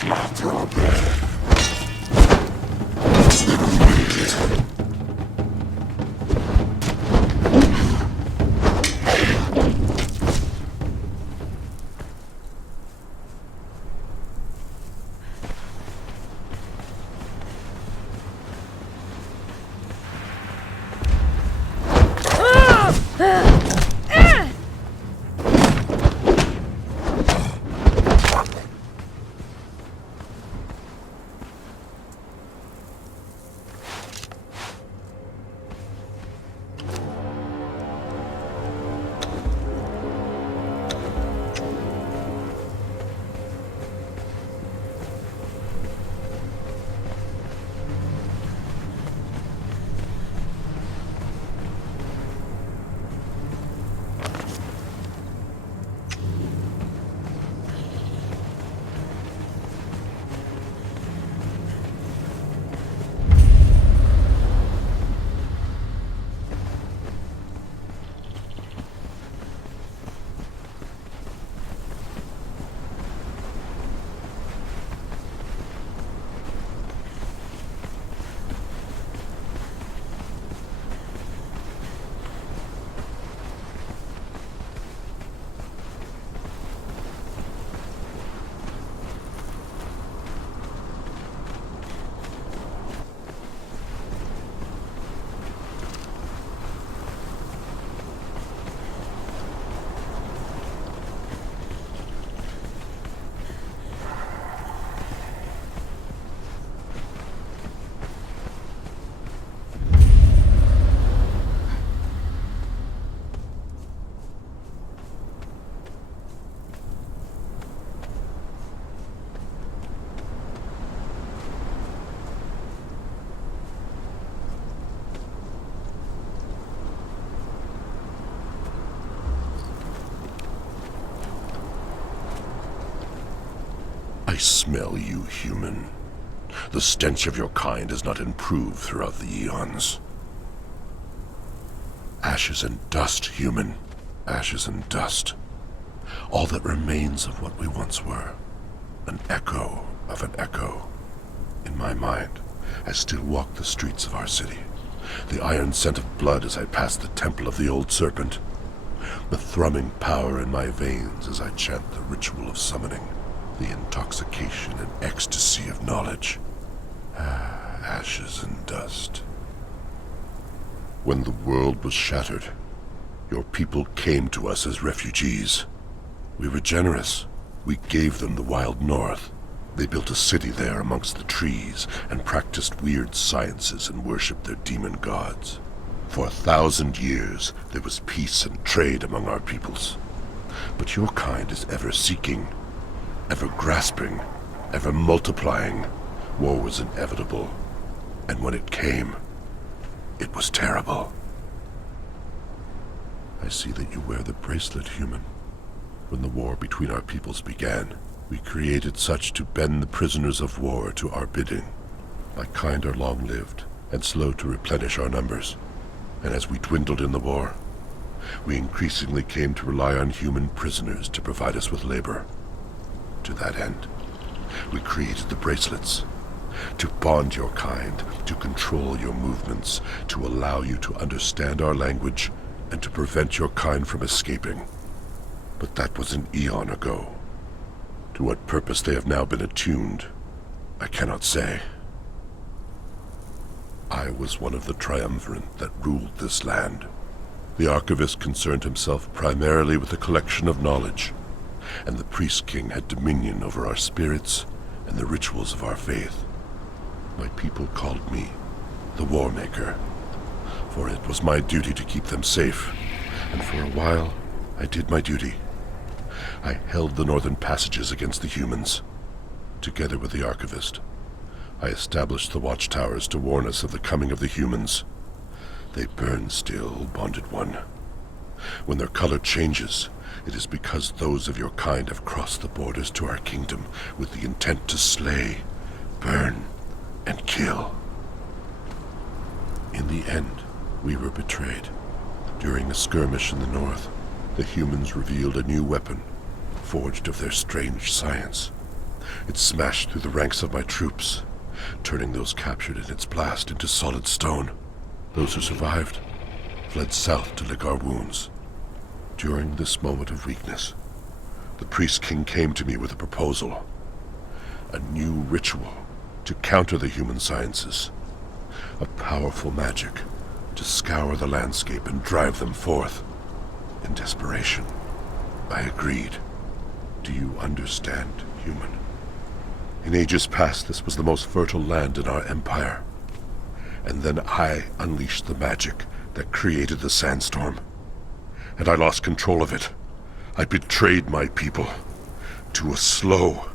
slaughter them. I smell you, human. The stench of your kind has not improved throughout the eons. Ashes and dust, human. Ashes and dust. All that remains of what we once were. An echo of an echo. In my mind, I still walk the streets of our city. The iron scent of blood as I pass the temple of the old serpent. The thrumming power in my veins as I chant the ritual of summoning. The intoxication and ecstasy of knowledge. Ashes and dust. When the world was shattered, your people came to us as refugees. We were generous. We gave them the wild north. They built a city there amongst the trees and practiced weird sciences and worshipped their demon gods. For 1,000 years, there was peace and trade among our peoples. But your kind is ever seeking, ever grasping, ever multiplying. War was inevitable, and when it came, it was terrible. I see that you wear the bracelet, human. When the war between our peoples began, we created such to bend the prisoners of war to our bidding. My kind are long-lived and slow to replenish our numbers, and as we dwindled in the war, we increasingly came to rely on human prisoners to provide us with labor. To that end, we created the bracelets, to bond your kind, to control your movements, to allow you to understand our language, and to prevent your kind from escaping. But that was an eon ago. To what purpose they have now been attuned, I cannot say. I was one of the triumvirate that ruled this land. The Archivist concerned himself primarily with the collection of knowledge, and the Priest King had dominion over our spirits and the rituals of our faith. My people called me the War Maker, for it was my duty to keep them safe, and for a while I did my duty. I held the northern passages against the humans. Together with the Archivist, I established the watchtowers to warn us of the coming of the humans. They burn still, bonded one. When their color changes, it is because those of your kind have crossed the borders to our kingdom with the intent to slay, burn, and kill. In the end, we were betrayed. During a skirmish in the north, the humans revealed a new weapon, forged of their strange science. It smashed through the ranks of my troops, turning those captured in its blast into solid stone. Those who survived fled south to lick our wounds. During this moment of weakness, the Priest King came to me with a proposal. A new ritual to counter the human sciences. A powerful magic to scour the landscape and drive them forth. In desperation, I agreed. Do you understand, human? In ages past, this was the most fertile land in our empire. And then I unleashed the magic that created the sandstorm. And I lost control of it. I betrayed my people to a slow,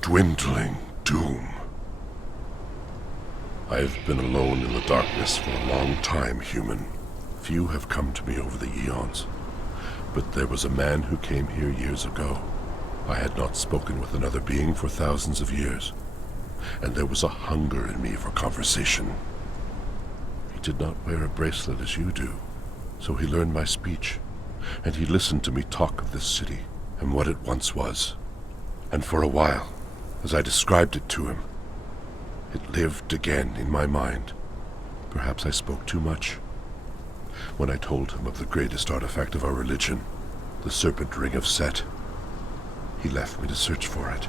dwindling doom. I have been alone in the darkness for a long time, human. Few have come to me over the eons. But there was a man who came here years ago. I had not spoken with another being for thousands of years, and there was a hunger in me for conversation. He did not wear a bracelet as you do, so he learned my speech, and he listened to me talk of this city and what it once was. And for a while, as I described it to him, it lived again in my mind. Perhaps I spoke too much. When I told him of the greatest artifact of our religion, the serpent ring of Set, he left me to search for it.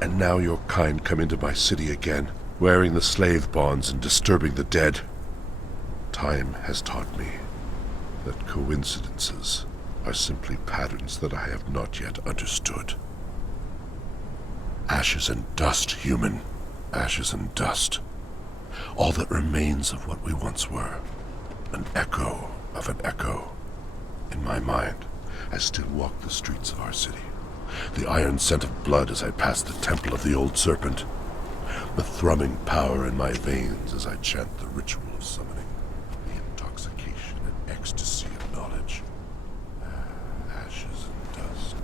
And now your kind come into my city again, wearing the slave bonds and disturbing the dead. Time has taught me that coincidences are simply patterns that I have not yet understood. Ashes and dust, human. Ashes and dust. All that remains of what we once were. An echo of an echo. In my mind, I still walk the streets of our city. The iron scent of blood as I pass the temple of the old serpent. The thrumming power in my veins as I chant the ritual of summoning. The intoxication and ecstasy of knowledge. Ashes and dust.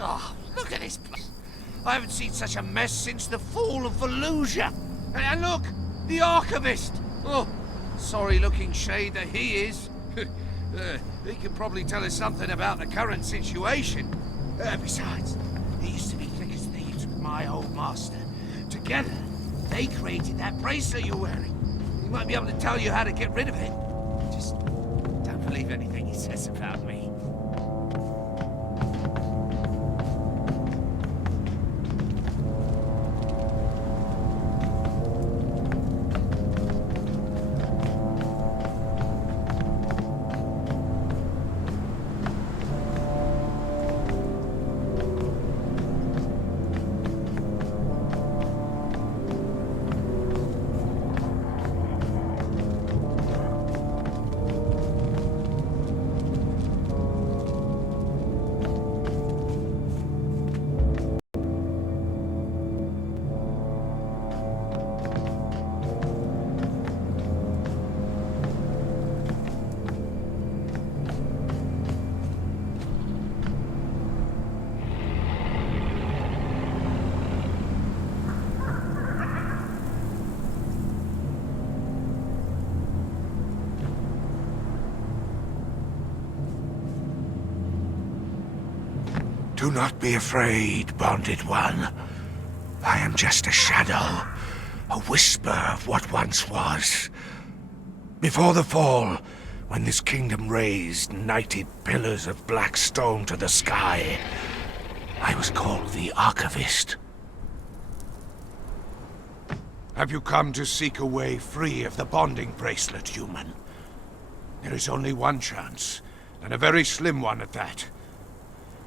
Oh, look at this place. I haven't seen such a mess since the fall of Fallujah. And look, the Archivist. Oh, sorry-looking shade that he is. He can probably tell us something about the current situation. Besides, he used to be thick as thieves with my old master. Together, they created that bracelet you're wearing. He might be able to tell you how to get rid of it. Just don't believe anything he says about me. Do not be afraid, bonded one. I am just a shadow, a whisper of what once was. Before the fall, when this kingdom raised knighted pillars of black stone to the sky, I was called the Archivist. Have you come to seek a way free of the bonding bracelet, human? There is only one chance, and a very slim one at that.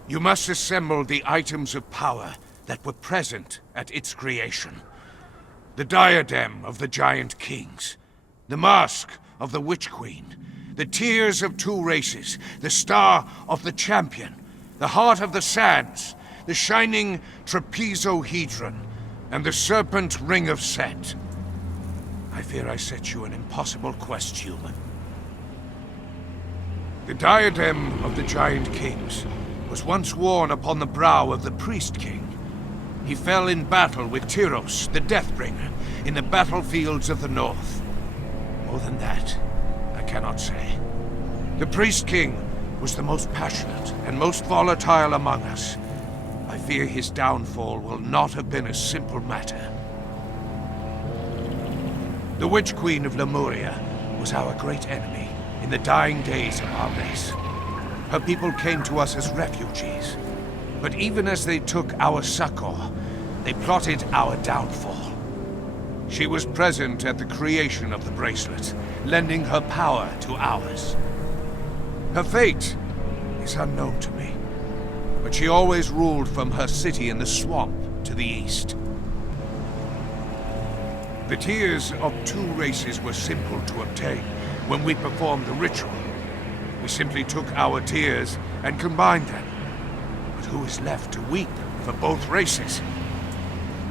You must assemble the items of power that were present at its creation. The diadem of the Giant Kings, the mask of the Witch Queen, the tears of two races, the star of the champion, the heart of the sands, the shining trapezohedron, and the serpent ring of Set. I fear I set you an impossible quest, human. The diadem of the Giant Kings was once worn upon the brow of the Priest King. He fell in battle with Tyros, the Deathbringer, in the battlefields of the north. More than that, I cannot say. The Priest King was the most passionate and most volatile among us. I fear his downfall will not have been a simple matter. The Witch Queen of Lemuria was our great enemy in the dying days of our race. Her people came to us as refugees, but even as they took our succor, they plotted our downfall. She was present at the creation of the bracelet, lending her power to ours. Her fate is unknown to me, but she always ruled from her city in the swamp to the east. The tears of two races were simple to obtain when we performed the ritual. We simply took our tears and combined them. But who is left to weep for both races?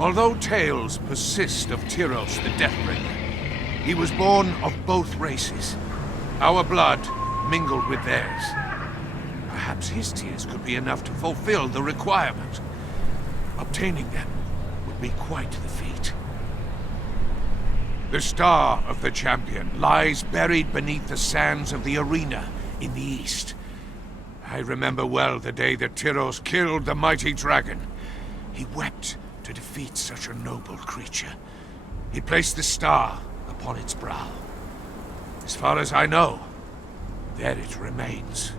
Although tales persist of Tyros the Deathbringer, he was born of both races. Our blood mingled with theirs. Perhaps his tears could be enough to fulfill the requirement. Obtaining them would be quite the feat. The star of the champion lies buried beneath the sands of the arena in the east. I remember well the day that Tyros killed the mighty dragon. He wept to defeat such a noble creature. He placed the star upon its brow. As far as I know, there it remains.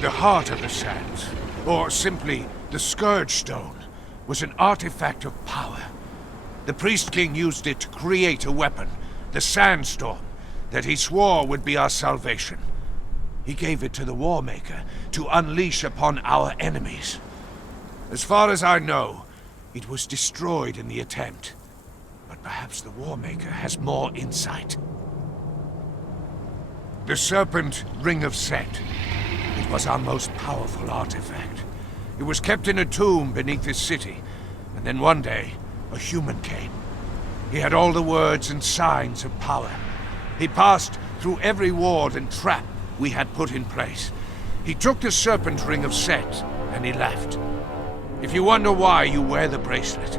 The heart of the sands, or simply the Scourge Stone, was an artifact of power. The Priest King used it to create a weapon, the Sandstorm, that he swore would be our salvation. He gave it to the Warmaker to unleash upon our enemies. As far as I know, it was destroyed in the attempt. But perhaps the Warmaker has more insight. The Serpent Ring of Set. It was our most powerful artifact. It was kept in a tomb beneath this city, and then one day, a human came. He had all the words and signs of power. He passed through every ward and trap we had put in place. He took the Serpent Ring of Set, and he left. If you wonder why you wear the bracelet,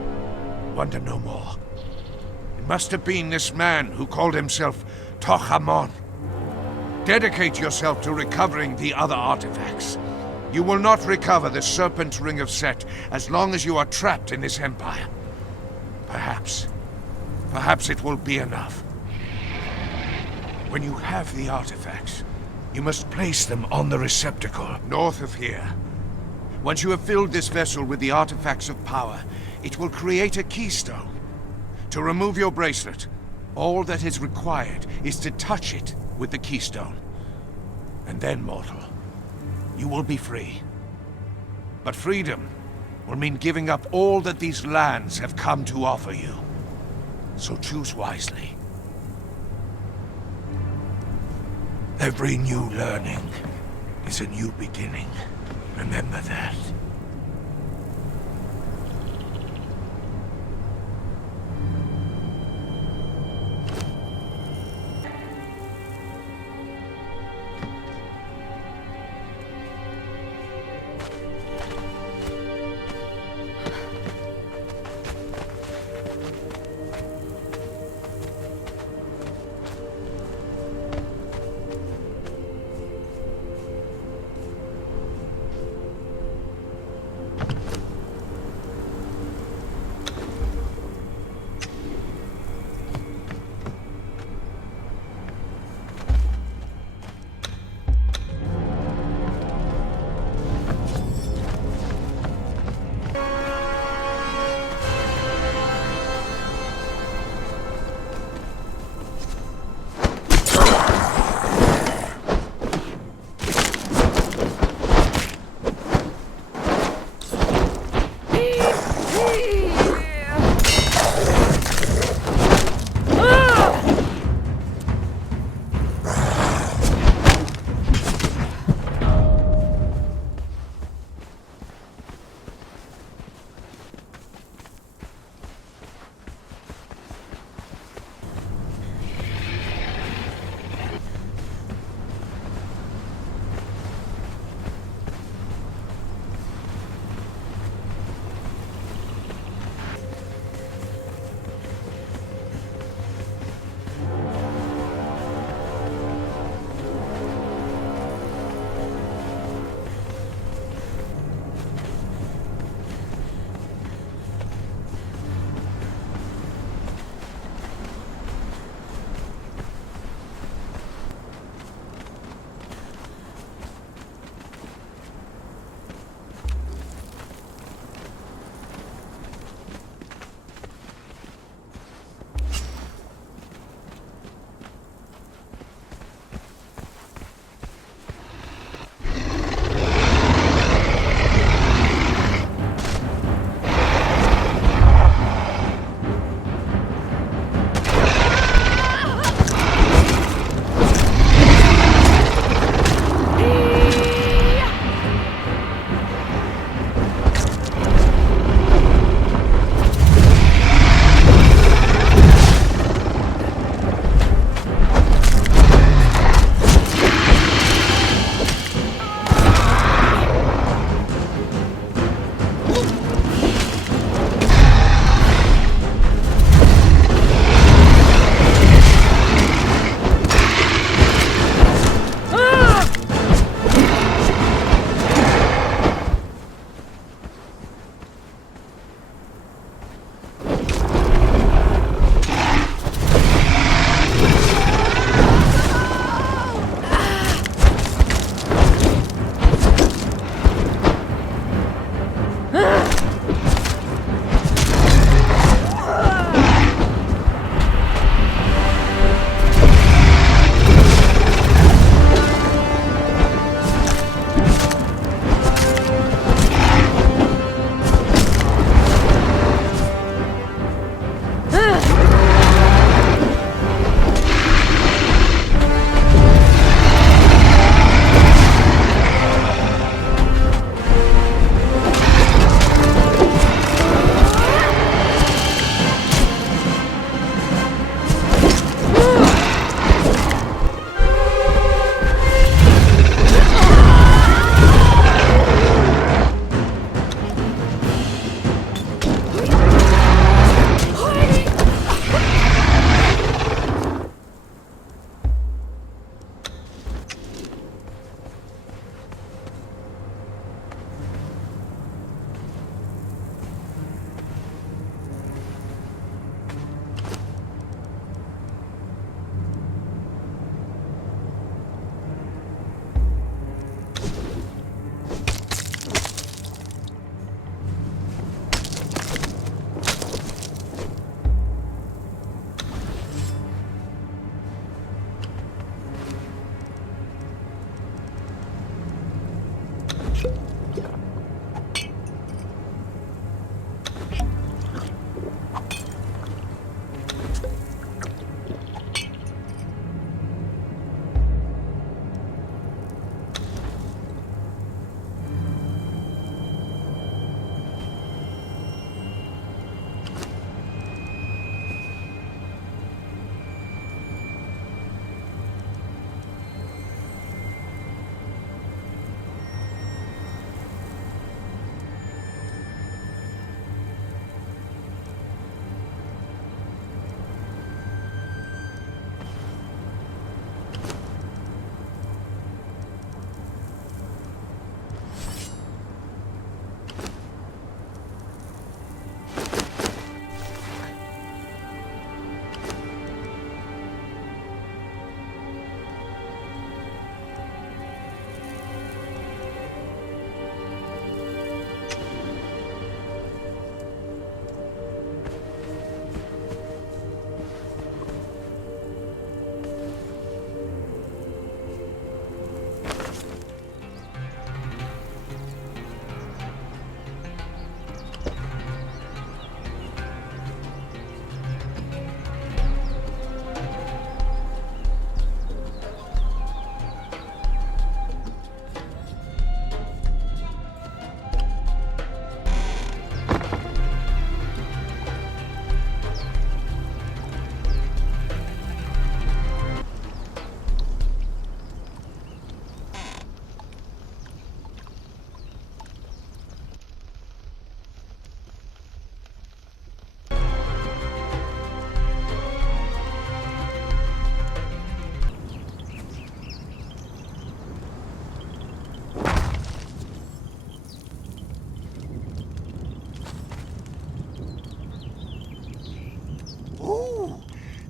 wonder no more. It must have been this man who called himself Tohamon. Dedicate yourself to recovering the other artifacts. You will not recover the Serpent Ring of Set as long as you are trapped in this empire. Perhaps it will be enough. When you have the artifacts, you must place them on the receptacle north of here. Once you have filled this vessel with the artifacts of power, it will create a keystone. To remove your bracelet, all that is required is to touch it with the keystone. And then, mortal, you will be free. But freedom will mean giving up all that these lands have come to offer you. So choose wisely. Every new learning is a new beginning. Remember that.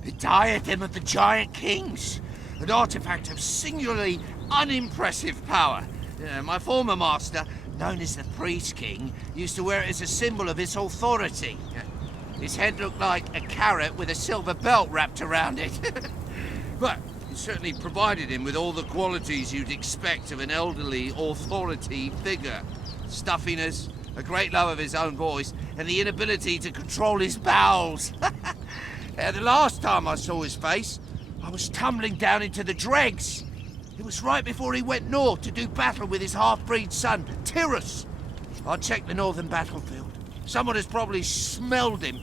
The diadem of the Giant Kings. An artifact of singularly unimpressive power. My former master, known as the Priest King, used to wear it as a symbol of his authority. His head looked like a carrot with a silver belt wrapped around it. But it certainly provided him with all the qualities you'd expect of an elderly authority figure. Stuffiness, a great love of his own voice, and the inability to control his bowels. The last time I saw his face, I was tumbling down into the dregs. It was right before he went north to do battle with his half-breed son, Tyrus. I checked the northern battlefield. Someone has probably smelled him.